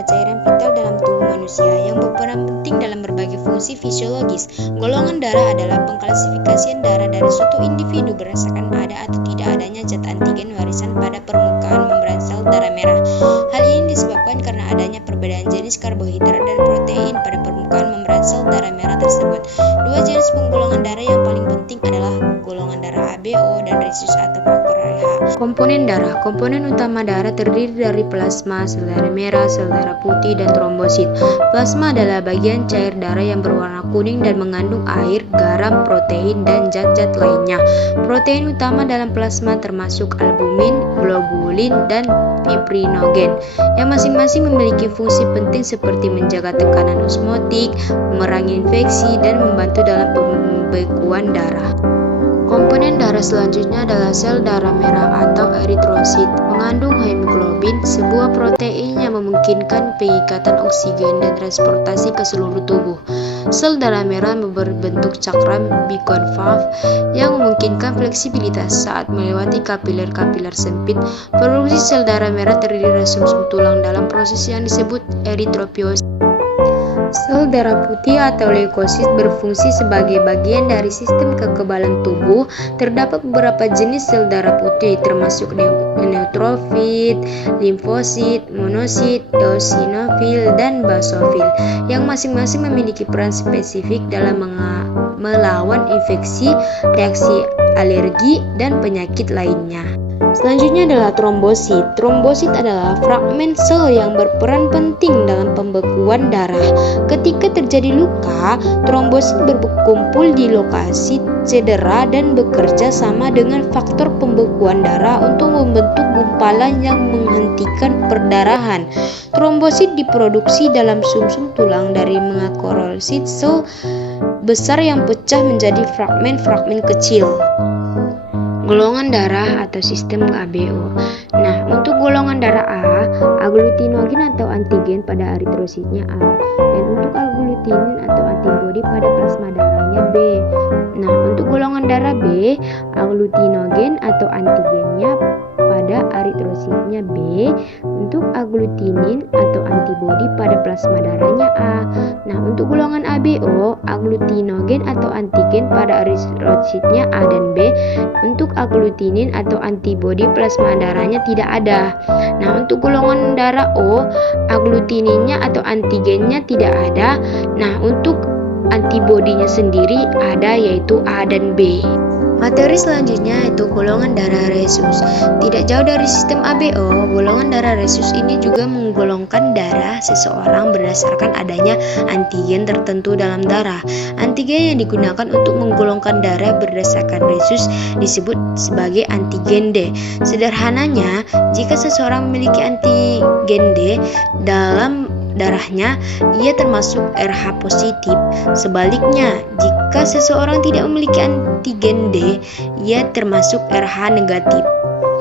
adalah cairan vital dalam tubuh manusia yang berperan penting dalam berbagai fungsi fisiologis. Golongan darah adalah pengklasifikasian darah dari suatu individu berdasarkan ada atau tidak adanya zat antigen warisan pada permukaan membran sel darah merah. Hal ini disebabkan karena adanya perbedaan jenis karbohidrat dan protein pada permukaan membran sel darah merah tersebut. Dua jenis penggolongan darah yang paling penting adalah golongan darah ABO dan resus atau faktor Rh. Komponen darah. Komponen utama darah terdiri dari plasma, sel darah merah, sel darah putih, dan trombosit. Plasma adalah bagian cair darah yang berwarna kuning dan mengandung air, garam, protein, dan zat-zat lainnya. Protein utama dalam plasma termasuk albumin, globulin, dan fibrinogen, yang masing-masing memiliki fungsi penting seperti menjaga tekanan osmotik, memerangi infeksi, dan membantu dalam pembekuan darah. Komponen darah selanjutnya adalah sel darah merah atau eritrosit, mengandung hemoglobin, sebuah protein yang memungkinkan pengikatan oksigen dan transportasi ke seluruh tubuh. Sel darah merah berbentuk cakram bikonkav yang memungkinkan fleksibilitas saat melewati kapiler-kapiler sempit. Produksi sel darah merah terdiri dari sumsum tulang dalam proses yang disebut eritropoiesis. Sel darah putih atau leukosit berfungsi sebagai bagian dari sistem kekebalan tubuh. Terdapat beberapa jenis sel darah putih termasuk neutrofil, limfosit, monosit, eosinofil, dan basofil, yang masing-masing memiliki peran spesifik dalam melawan infeksi, reaksi alergi, dan penyakit lainnya. Selanjutnya adalah trombosit. Trombosit adalah fragmen sel yang berperan penting dalam pembekuan darah. Ketika terjadi luka, trombosit berkumpul di lokasi cedera dan bekerja sama dengan faktor pembekuan darah untuk membentuk gumpalan yang menghentikan perdarahan. Trombosit diproduksi dalam sumsum tulang dari mengakrolosit sel besar yang pecah menjadi fragmen-fragmen kecil. Golongan darah atau sistem ABO. Nah, untuk golongan darah A, agglutinogen atau antigen pada eritrositnya A, dan untuk agglutinin atau antibodi pada plasma darahnya B. Nah, untuk golongan darah B, agglutinogen atau antigennya pada eritrositnya B, untuk agglutinin atau antibodi pada plasma darahnya A. Nah, untuk golongan ABO, agglutinogen atau antigen pada eritrositnya A dan B, untuk agglutinin atau antibodi plasma darahnya tidak ada. Nah, untuk golongan darah O, agglutininnya atau antigennya tidak ada. Nah, untuk antibodinya sendiri ada, yaitu A dan B. Materi selanjutnya yaitu golongan darah resus. Tidak jauh dari sistem ABO, golongan darah resus ini juga menggolongkan darah seseorang berdasarkan adanya antigen tertentu dalam darah. Antigen yang digunakan untuk menggolongkan darah berdasarkan resus disebut sebagai antigen D. Sederhananya, jika seseorang memiliki antigen D dalam darahnya, ia termasuk Rh positif. Sebaliknya, jika seseorang tidak memiliki antigen D, ia termasuk Rh negatif.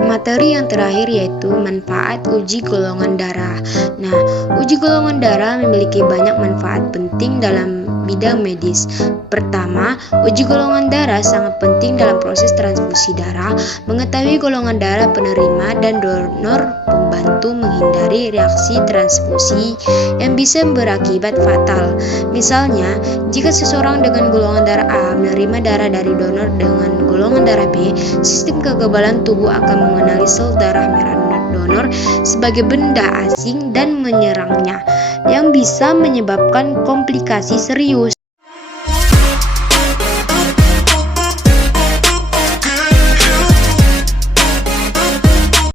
Materi yang terakhir yaitu manfaat uji golongan darah. Nah, uji golongan darah memiliki banyak manfaat penting dalam bidang medis. Pertama, uji golongan darah sangat penting dalam proses transfusi darah. Mengetahui golongan darah penerima dan donor membantu menghindari reaksi transfusi yang bisa berakibat fatal. Misalnya, jika seseorang dengan golongan darah A menerima darah dari donor dengan golongan darah B, sistem kekebalan tubuh akan mengenali sel darah merah donor sebagai benda asing dan menyerangnya, yang bisa menyebabkan komplikasi serius.